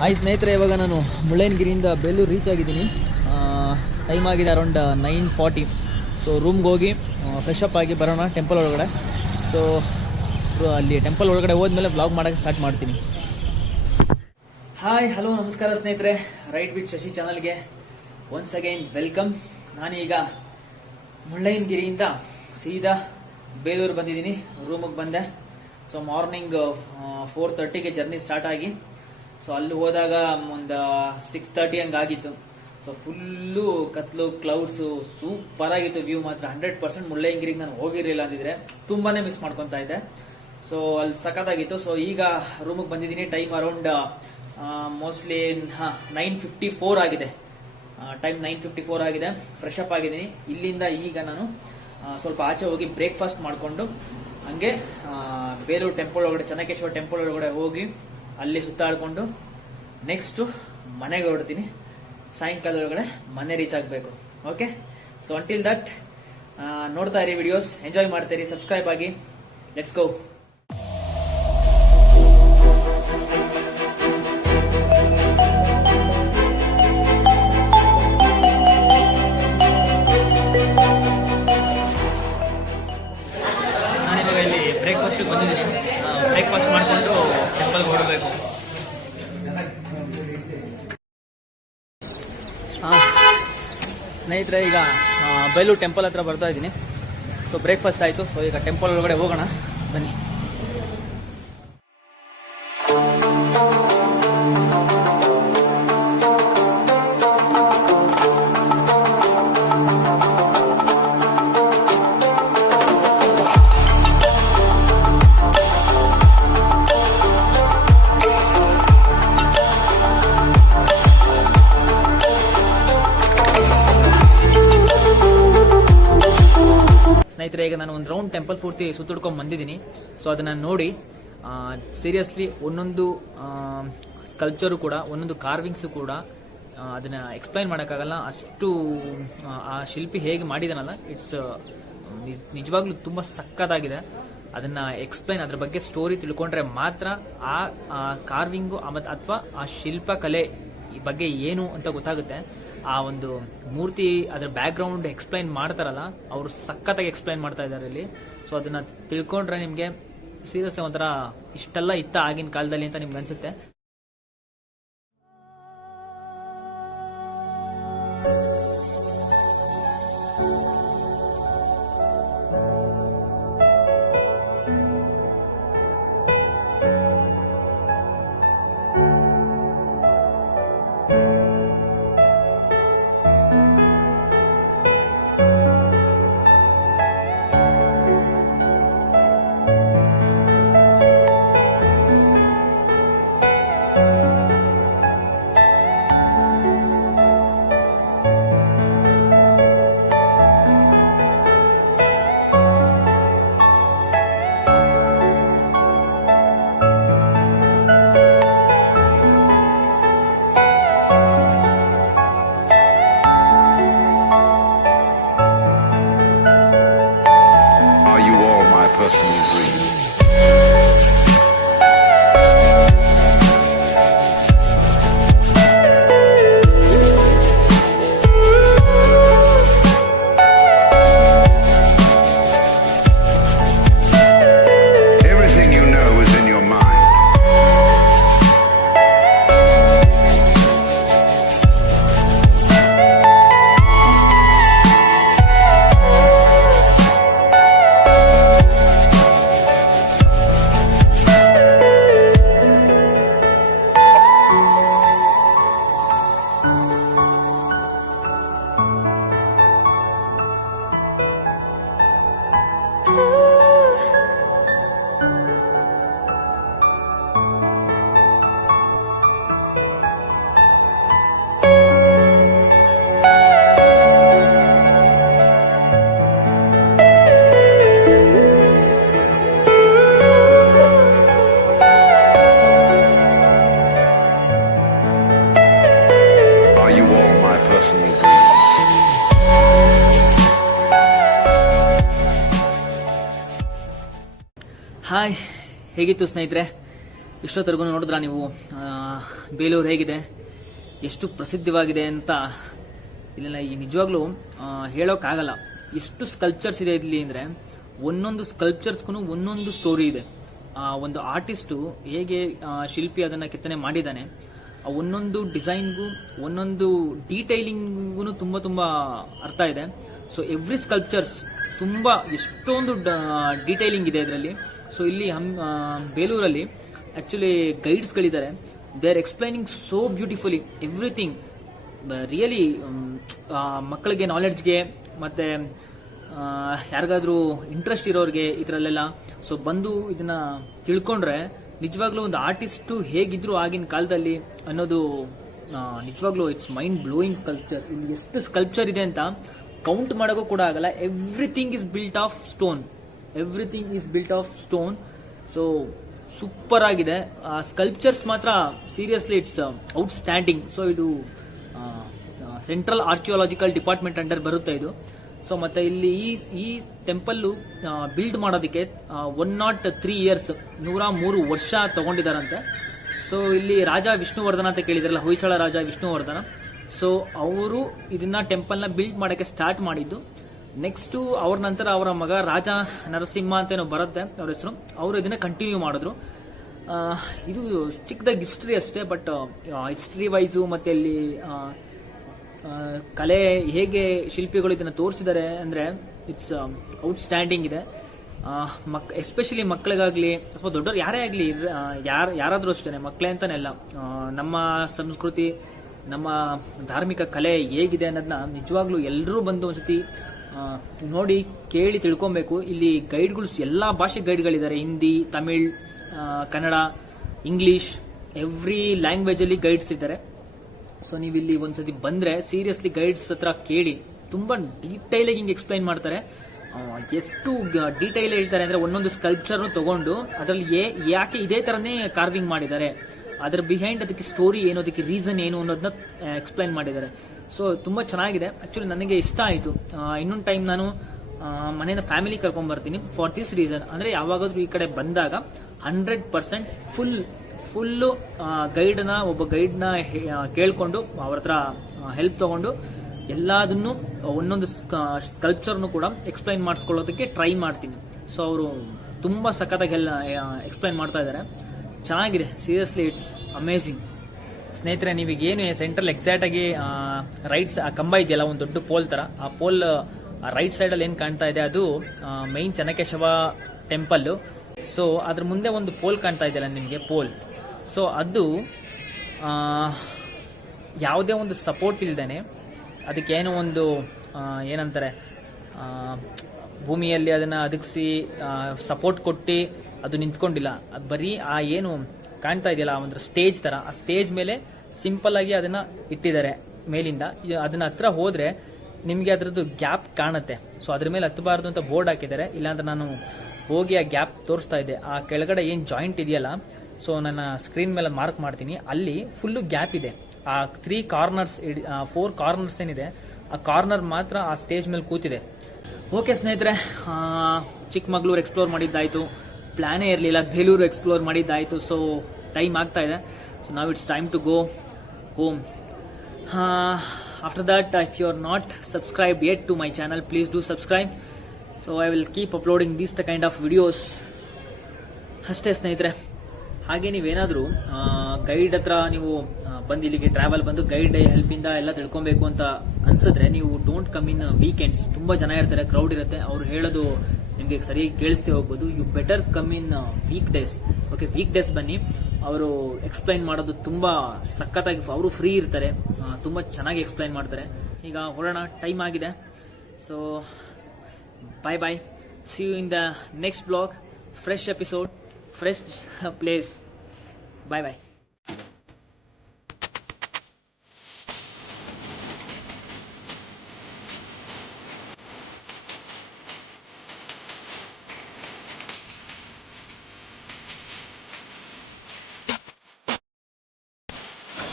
Hi ಸ್ನೇಹಿತರೆ, ಇವಾಗ ನಾನು ಮುಳ್ಳಯ್ಯನಗಿರಿಯಿಂದ ಬೇಲೂರು ರೀಚ್ ಆಗಿದ್ದೀನಿ. ಟೈಮ್ ಆಗಿದೆ ಅರೌಂಡ್ 9:40. ಸೊ ರೂಮ್ಗೆ ಹೋಗಿ ಫ್ರೆಶ್ ಅಪ್ ಆಗಿ ಬರೋಣ ಟೆಂಪಲ್ ಒಳಗಡೆ. ಸೊ ಅಲ್ಲಿ ಟೆಂಪಲ್ ಒಳಗಡೆ ಹೋದ್ಮೇಲೆ ವ್ಲಾಗ್ ಮಾಡೋಕ್ಕೆ ಸ್ಟಾರ್ಟ್ ಮಾಡ್ತೀನಿ. ಹಾಯ್ ಹಲೋ ನಮಸ್ಕಾರ ಸ್ನೇಹಿತರೆ, ರೈಟ್ ವಿತ್ ಶಶಿ ಚಾನಲ್ಗೆ ಒನ್ಸ್ ಅಗೈನ್ ವೆಲ್ಕಮ್. ನಾನೀಗ ಮುಳ್ಳಯ್ಯನಗಿರಿಯಿಂದ ಸೀದಾ ಬೇಲೂರು ಬಂದಿದ್ದೀನಿ. ರೂಮಿಗೆ ಬಂದೆ. ಸೊ ಮಾರ್ನಿಂಗ್ 4:30ಗೆ ಜರ್ನಿ ಸ್ಟಾರ್ಟ್ ಆಗಿ ಸೊ ಅಲ್ಲಿ ಹೋದಾಗ ಒಂದು 6:30 ಹಂಗಾಗಿತ್ತು. ಸೊ ಫುಲ್ಲು ಕತ್ಲು, ಕ್ಲೌಡ್ಸು, ಸೂಪರ್ ಆಗಿತ್ತು ವ್ಯೂ ಮಾತ್ರ. 100% ಮುಳ್ಳಯ್ಯನಗಿರಿಗೆ ನಾನು ಹೋಗಿರಲಿಲ್ಲ ಅಂದಿದ್ರೆ ತುಂಬಾನೇ ಮಿಸ್ ಮಾಡ್ಕೊತಾ ಇದ್ದೆ. ಸೊ ಅಲ್ಲಿ ಸಖತ್ತಾಗಿತ್ತು. ಸೊ ಈಗ ರೂಮಿಗೆ ಬಂದಿದ್ದೀನಿ. ಟೈಮ್ ಅರೌಂಡ್ ಮೋಸ್ಟ್ಲಿ 9:54 ಆಗಿದೆ. ಟೈಮ್ 9:54 ಆಗಿದೆ. ಫ್ರೆಶ್ ಅಪ್ ಆಗಿದ್ದೀನಿ. ಇಲ್ಲಿಂದ ಈಗ ನಾನು ಸ್ವಲ್ಪ ಆಚೆ ಹೋಗಿ ಬ್ರೇಕ್ಫಾಸ್ಟ್ ಮಾಡಿಕೊಂಡು ಹಂಗೆ ಬೇಲೂರು ಟೆಂಪಲ್ ಒಳಗಡೆ, ಚೆನ್ನಕೇಶ್ವರ ಟೆಂಪಲ್ ಒಳಗಡೆ ಹೋಗಿ ಅಲ್ಲಿ ಸುತ್ತಾಡಿಕೊಂಡು ನೆಕ್ಸ್ಟು ಮನೆಗೆ ಹೊರಡ್ತೀನಿ. ಸಾಯಂಕಾಲ ಒಳಗಡೆ ಮನೆ ರೀಚ್ ಆಗಬೇಕು. ಓಕೆ, ಸೊ ಅಂಟಿಲ್ ದಟ್ ನೋಡ್ತಾ ಇರಿ ವಿಡಿಯೋಸ್, ಎಂಜಾಯ್ ಮಾಡ್ತಾ ಇರಿ, ಸಬ್ಸ್ಕ್ರೈಬ್ ಆಗಿ. Let's go. ನಾನಿವಾಗ ಇಲ್ಲಿ ಬ್ರೇಕ್ಫಾಸ್ಟಿಗೆ ಬಂದಿದ್ದೀನಿ. ಬ್ರೇಕ್ಫಾಸ್ಟ್ ಮಾಡಿಕೊಂಡು ಟೆಂಪಲ್ಗೆ ಹೊರಡಬೇಕು. ಸ್ನೇಹಿತರೆ, ಈಗ ಬೇಲೂರು ಟೆಂಪಲ್ ಹತ್ರ ಬರ್ತಾ ಇದ್ದೀನಿ. ಸೊ ಬ್ರೇಕ್ಫಾಸ್ಟ್ ಆಯಿತು. ಸೊ ಈಗ ಟೆಂಪಲ್ ಒಳಗಡೆ ಹೋಗೋಣ, ಬನ್ನಿ. ಸ್ನೇಹಿತರೆ, ಈಗ ನಾನು ಒಂದು ರೌಂಡ್ ಟೆಂಪಲ್ ಪೂರ್ತಿ ಸುತ್ತಿಡ್ಕೊಂಡು ಬಂದಿದ್ದೀನಿ. ಸೊ ಅದನ್ನು ನೋಡಿ ಸೀರಿಯಸ್ಲಿ ಒಂದೊಂದು ಸ್ಕಲ್ಪ್ಚರು ಕೂಡ, ಒಂದೊಂದು ಕಾರ್ವಿಂಗ್ಸು ಕೂಡ ಅದನ್ನು ಎಕ್ಸ್ಪ್ಲೈನ್ ಮಾಡೋಕ್ಕಾಗಲ್ಲ. ಅಷ್ಟು ಆ ಶಿಲ್ಪಿ ಹೇಗೆ ಮಾಡಿದಾನಲ್ಲ, ಇಟ್ಸ್ ನಿಜವಾಗ್ಲೂ ತುಂಬ ಸಕ್ಕತ್ತಾಗಿದೆ. ಅದನ್ನು ಎಕ್ಸ್ಪ್ಲೈನ್, ಅದ್ರ ಬಗ್ಗೆ ಸ್ಟೋರಿ ತಿಳ್ಕೊಂಡ್ರೆ ಮಾತ್ರ ಆ ಕಾರ್ವಿಂಗು ಅಥವಾ ಆ ಶಿಲ್ಪಕಲೆ ಈ ಬಗ್ಗೆ ಏನು ಅಂತ ಗೊತ್ತಾಗುತ್ತೆ. ಆ ಒಂದು ಮೂರ್ತಿ, ಅದರ ಬ್ಯಾಕ್ಗ್ರೌಂಡ್ ಎಕ್ಸ್ಪ್ಲೈನ್ ಮಾಡ್ತಾರಲ್ಲ, ಅವರು ಸಖತ್ತಾಗಿ ಎಕ್ಸ್ಪ್ಲೈನ್ ಮಾಡ್ತಾ ಇದ್ದಾರೆ ಇಲ್ಲಿ. ಸೊ ಅದನ್ನ ತಿಳ್ಕೊಂಡ್ರೆ ನಿಮಗೆ ಸೀರಿಯಸ್ಲಿ ಒಂಥರ ಇಷ್ಟೆಲ್ಲ ಇತ್ತ ಆಗಿನ ಕಾಲದಲ್ಲಿ ಅಂತ ನಿಮ್ಗೆ ಅನ್ಸುತ್ತೆ. Personal dream. Everything you know is in your mind. Hi, ಹೇಗಿತ್ತು ಸ್ನೇಹಿತರೆ? ಇಷ್ಟೊತ್ತರೆಗೂ ನೋಡಿದ್ರ ನೀವು ಬೇಲೂರು ಹೇಗಿದೆ, ಎಷ್ಟು ಪ್ರಸಿದ್ಧವಾಗಿದೆ ಅಂತ. ಇಲ್ಲೆಲ್ಲ ಈ ನಿಜವಾಗ್ಲೂ ಹೇಳೋಕ್ಕಾಗಲ್ಲ ಎಷ್ಟು ಸ್ಕಲ್ಪ್ಚರ್ಸ್ ಇದೆ ಇಲ್ಲಿ ಅಂದರೆ. ಒಂದೊಂದು ಸ್ಕಲ್ಪ್ಚರ್ಸ್ಗೂ ಒಂದೊಂದು ಸ್ಟೋರಿ ಇದೆ. ಒಂದು ಆರ್ಟಿಸ್ಟು ಹೇಗೆ ಶಿಲ್ಪಿ ಅದನ್ನು ಕೆತ್ತನೆ ಮಾಡಿದ್ದಾನೆ, ಆ ಒಂದೊಂದು ಡಿಸೈನ್ಗೂ ಒಂದೊಂದು ಡೀಟೈಲಿಂಗ್ಗೂ ತುಂಬ ತುಂಬ ಅರ್ಥ ಇದೆ. ಸೊ ಎವ್ರಿ ಸ್ಕಲ್ಪ್ಚರ್ಸ್ ತುಂಬ ಎಷ್ಟೊಂದು ಡೀಟೈಲಿಂಗ್ ಇದೆ ಇದರಲ್ಲಿ. ಸೊ ಇಲ್ಲಿ ಬೇಲೂರಲ್ಲಿ ಆ್ಯಕ್ಚುಲಿ ಗೈಡ್ಸ್ಗಳಿದ್ದಾರೆ. They are explaining so beautifully everything. Really ಮಕ್ಕಳಿಗೆ ನಾಲೆಡ್ಜ್ಗೆ ಮತ್ತು ಯಾರಿಗಾದ್ರೂ ಇಂಟ್ರೆಸ್ಟ್ ಇರೋರಿಗೆ ಇದರಲ್ಲೆಲ್ಲ ಸೊ ಬಂದು ಇದನ್ನ ತಿಳ್ಕೊಂಡ್ರೆ ನಿಜವಾಗ್ಲೂ ಒಂದು ಆರ್ಟಿಸ್ಟು ಹೇಗಿದ್ರು ಆಗಿನ ಕಾಲದಲ್ಲಿ ಅನ್ನೋದು ನಿಜವಾಗ್ಲೂ ಇಟ್ಸ್ ಮೈಂಡ್ ಬ್ಲೋಯಿಂಗ್ ಕಲ್ಚರ್. ಇಲ್ಲಿ ಎಷ್ಟು ಸ್ಕಲ್ಪ್ಚರ್ ಇದೆ ಅಂತ ಕೌಂಟ್ ಮಾಡೋಕ್ಕೂ ಕೂಡ ಆಗಲ್ಲ. Everything is built of stone, everything is built of stone. So super ಆಗಿದೆ. ಸ್ಕಲ್ಪ್ಚರ್ಸ್ ಮಾತ್ರ ಸೀರಿಯಸ್ಲಿ ಇಟ್ಸ್ ಔಟ್ಸ್ಟ್ಯಾಂಡಿಂಗ್. ಸೊ ಇದು ಸೆಂಟ್ರಲ್ ಆರ್ಕಿಯಾಲಜಿಕಲ್ ಡಿಪಾರ್ಟ್ಮೆಂಟ್ ಅಂಡರ್ ಬರುತ್ತೆ ಇದು. ಸೊ ಮತ್ತೆ ಇಲ್ಲಿ ಈ ಟೆಂಪಲ್ಲು ಬಿಲ್ಡ್ ಮಾಡೋದಕ್ಕೆ 103 ಇಯರ್ಸ್ 103 ವರ್ಷ ತಗೊಂಡಿದ್ದಾರಂತೆ. ಸೊ ಇಲ್ಲಿ ರಾಜ ವಿಷ್ಣುವರ್ಧನ ಅಂತ ಕೇಳಿದ್ರಲ್ಲ, ಹೊಯ್ಸಳ ರಾಜ ವಿಷ್ಣುವರ್ಧನ. ಸೊ ಅವರು ಇದನ್ನ ಟೆಂಪಲ್ನ ಬಿಲ್ಡ್ ಮಾಡೋಕ್ಕೆ ಸ್ಟಾರ್ಟ್ ಮಾಡಿದ್ದು. ನೆಕ್ಸ್ಟು ಅವ್ರ ನಂತರ ಅವರ ಮಗ ರಾಜ ನರಸಿಂಹ ಅಂತೇನೋ ಬರುತ್ತೆ ಅವ್ರ ಹೆಸರು, ಅವರು ಇದನ್ನ ಕಂಟಿನ್ಯೂ ಮಾಡಿದ್ರು. ಇದು ಚಿಕ್ಕದಾಗಿ ಹಿಸ್ಟ್ರಿ ಅಷ್ಟೇ, ಬಟ್ ಹಿಸ್ಟ್ರಿ ವೈಸು ಮತ್ತೆ ಇಲ್ಲಿ ಕಲೆ ಹೇಗೆ ಶಿಲ್ಪಿಗಳು ಇದನ್ನು ತೋರಿಸಿದ್ದಾರೆ ಅಂದರೆ ಇಟ್ಸ್ ಔಟ್ಸ್ಟ್ಯಾಂಡಿಂಗ್ ಇದೆ. ಎಸ್ಪೆಷಲಿ ಮಕ್ಕಳಿಗಾಗಲಿ ಅಥವಾ ದೊಡ್ಡವರು ಯಾರೇ ಆಗಲಿ, ಯಾರಾದರೂ ಅಷ್ಟೇ, ಮಕ್ಕಳೇ ಅಂತಾನೆಲ್ಲ, ನಮ್ಮ ಸಂಸ್ಕೃತಿ ನಮ್ಮ ಧಾರ್ಮಿಕ ಕಲೆ ಹೇಗಿದೆ ಅನ್ನೋದನ್ನ ನಿಜವಾಗ್ಲೂ ಎಲ್ಲರೂ ಬಂದು ಒಂದ್ಸತಿ ನೋಡಿ ಕೇಳಿ ತಿಳ್ಕೊಬೇಕು. ಇಲ್ಲಿ ಗೈಡ್ಗಳು ಎಲ್ಲ ಭಾಷೆ ಗೈಡ್ಗಳಿದ್ದಾರೆ, ಹಿಂದಿ, ತಮಿಳ್, ಕನ್ನಡ, ಇಂಗ್ಲಿಷ್, ಎವ್ರಿ ಲ್ಯಾಂಗ್ವೇಜಲ್ಲಿ ಗೈಡ್ಸ್ ಇದ್ದಾರೆ. ಸೊ ನೀವು ಇಲ್ಲಿ ಒಂದ್ಸತಿ ಬಂದ್ರೆ ಸೀರಿಯಸ್ಲಿ ಗೈಡ್ಸ್ ಹತ್ರ ಕೇಳಿ, ತುಂಬಾ ಡೀಟೈಲ್ ಆಗಿ ಹಿಂಗೆ ಎಕ್ಸ್ಪ್ಲೈನ್ ಮಾಡ್ತಾರೆ. ಎಷ್ಟು ಡೀಟೈಲ್ ಹೇಳ್ತಾರೆ ಅಂದ್ರೆ ಒಂದೊಂದು ಸ್ಕಲ್ಪ್ಚರ್ ತಗೊಂಡು ಅದರಲ್ಲಿ ಯಾಕೆ ಇದೇ ತರನೇ ಕಾರ್ವಿಂಗ್ ಮಾಡಿದ್ದಾರೆ, ಅದರ ಬಿಹೈಂಡ್ ಅದಕ್ಕೆ ಸ್ಟೋರಿ ಏನು, ಅದಕ್ಕೆ ರೀಸನ್ ಏನು ಅನ್ನೋದನ್ನ ಎಕ್ಸ್ಪ್ಲೈನ್ ಮಾಡಿದ್ದಾರೆ. ಸೊ ತುಂಬಾ ಚೆನ್ನಾಗಿದೆ. ಆಕ್ಚುಲಿ ನನಗೆ ಇಷ್ಟ ಆಯಿತು. ಇನ್ನೊಂದು ಟೈಮ್ ನಾನು ಮನೆಯಿಂದ ಫ್ಯಾಮಿಲಿ ಕರ್ಕೊಂಡ್ ಬರ್ತೀನಿ ಫಾರ್ ದಿಸ್ ರೀಸನ್. ಅಂದ್ರೆ ಯಾವಾಗಾದ್ರೂ ಈ ಕಡೆ ಬಂದಾಗ 100% ಫುಲ್ಲು ಒಬ್ಬ ಗೈಡ್ನ ಕೇಳ್ಕೊಂಡು ಅವ್ರ ಹತ್ರ ಹೆಲ್ಪ್ ತಗೊಂಡು ಎಲ್ಲದನ್ನು ಒಂದೊಂದು ಸ್ಕಲ್ಪ್ಚರ್ನು ಕೂಡ ಎಕ್ಸ್ಪ್ಲೈನ್ ಮಾಡಿಸ್ಕೊಳ್ಳೋದಕ್ಕೆ ಟ್ರೈ ಮಾಡ್ತೀನಿ. ಸೊ ಅವರು ತುಂಬ ಸಖತ್ತಾಗಿ ಎಕ್ಸ್ಪ್ಲೈನ್ ಮಾಡ್ತಾ ಇದ್ದಾರೆ. ಚೆನ್ನಾಗಿದೆ, ಸೀರಿಯಸ್ಲಿ ಇಟ್ಸ್ ಅಮೇಝಿಂಗ್. ಸ್ನೇಹಿತರೆ, ನೀವೀಗೇನು ಸೆಂಟ್ರಲ್ ಎಕ್ಸಾಕ್ಟ್ ಆಗಿ ರೈಟ್ಸ್ ಆ ಕಂಬ ಇದೆಯಲ್ಲ, ಒಂದು ದೊಡ್ಡ ಪೋಲ್ ತರ, ಆ ಪೋಲ್ ರೈಟ್ ಸೈಡಲ್ಲಿ ಏನು ಕಾಣ್ತಾ ಇದೆ ಅದು ಮೈನ್ ಚೆನ್ನಕೇಶವ ಟೆಂಪಲ್. ಸೊ ಅದ್ರ ಮುಂದೆ ಒಂದು ಪೋಲ್ ಕಾಣ್ತಾ ಇದೆಯಲ್ಲ ನಿಮಗೆ, ಪೋಲ್. ಸೊ ಅದು ಯಾವುದೇ ಒಂದು ಸಪೋರ್ಟ್ ಇಲ್ದೇನೆ, ಅದಕ್ಕೇನೋ ಒಂದು ಏನಂತಾರೆ, ಭೂಮಿಯಲ್ಲಿ ಅದನ್ನು ಅದಕ್ಸಿ ಸಪೋರ್ಟ್ ಕೊಟ್ಟು ಅದು ನಿಂತ್ಕೊಂಡಿಲ್ಲ. ಅದು ಬರೀ ಆ ಏನು ಕಾಣ್ತಾ ಇದೆಯಲ್ಲ ಒಂದು ಸ್ಟೇಜ್ ತರ, ಆ ಸ್ಟೇಜ್ ಮೇಲೆ ಸಿಂಪಲ್ ಆಗಿ ಅದನ್ನ ಇಟ್ಟಿದ್ದಾರೆ ಮೇಲಿಂದ. ಅದನ್ನ ಹತ್ರ ಹೋದ್ರೆ ನಿಮಗೆ ಅದರದ್ದು ಗ್ಯಾಪ್ ಕಾಣುತ್ತೆ. ಸೊ ಅದ್ರ ಮೇಲೆ ಹತ್ತಬಾರ್ದು ಅಂತ ಬೋರ್ಡ್ ಹಾಕಿದ್ದಾರೆ. ಇಲ್ಲಾಂದ್ರೆ ನಾನು ಹೋಗಿ ಆ ಗ್ಯಾಪ್ ತೋರಿಸ್ತಾ ಇದ್ದೆ. ಆ ಕೆಳಗಡೆ ಏನು ಜಾಯಿಂಟ್ ಇದೆಯಲ್ಲ, ಸೊ ನನ್ನ ಸ್ಕ್ರೀನ್ ಮೇಲೆ ಮಾರ್ಕ್ ಮಾಡ್ತೀನಿ, ಅಲ್ಲಿ ಫುಲ್ಲು ಗ್ಯಾಪ್ ಇದೆ. ಆ 4 ಕಾರ್ನರ್ಸ್ ಏನಿದೆ, ಆ ಕಾರ್ನರ್ ಮಾತ್ರ ಆ ಸ್ಟೇಜ್ ಮೇಲೆ ಕೂತಿದೆ. ಓಕೆ ಸ್ನೇಹಿತರೆ, ಚಿಕ್ಕಮಗಳೂರು ಎಕ್ಸ್ಪ್ಲೋರ್ ಮಾಡಿದ್ದಾಯ್ತು, ಪ್ಲಾನೇ ಇರಲಿಲ್ಲ, ಬೇಲೂರು ಎಕ್ಸ್ಪ್ಲೋರ್ ಮಾಡಿದ್ದಾಯ್ತು. ಸೊ ಟೈಮ್ ಆಗ್ತಾ ಇದೆ. ಸೊ ನಾವ್ it's time to go home. After that, if you are not subscribe yet to my channel, please do subscribe. So I will keep uploading these kind of videos. ಅಷ್ಟೇ ಸ್ನೇಹಿತರೆ. ಹಾಗೆ ನೀವೇನಾದರೂ guide ಹತ್ರ ನೀವು ಬಂದು ಇಲ್ಲಿಗೆ ಟ್ರಾವೆಲ್ ಬಂದು ಗೈಡ್ ಹೆಲ್ಪಿಂದ ಎಲ್ಲ ತಿಳ್ಕೊಬೇಕು ಅಂತ ಅನ್ಸಿದ್ರೆ, ನೀವು ಡೋಂಟ್ ಕಮ್ ಇನ್ ವೀಕೆಂಡ್ಸ್. ತುಂಬ ಜನ ಇರ್ತಾರೆ, ಕ್ರೌಡ್ ಇರುತ್ತೆ, ಅವ್ರು ಹೇಳೋದು ನಿಮಗೆ ಸರಿಯಾಗಿ ಕೇಳಿಸ್ತೇ ಹೋಗ್ಬೋದು. You better come in weekdays. Okay, weekdays ಬನ್ನಿ. ಅವರು ಎಕ್ಸ್ಪ್ಲೈನ್ ಮಾಡೋದು ತುಂಬ ಸಖತ್ತಾಗಿ, ಅವರು ಫ್ರೀ ಇರ್ತಾರೆ, ತುಂಬ ಚೆನ್ನಾಗಿ ಎಕ್ಸ್ಪ್ಲೈನ್ ಮಾಡ್ತಾರೆ. ಈಗ ಹೊರಡೋಣ, ಟೈಮ್ ಆಗಿದೆ. So bye bye. See you in the next blog. Fresh episode, fresh place. Bye bye.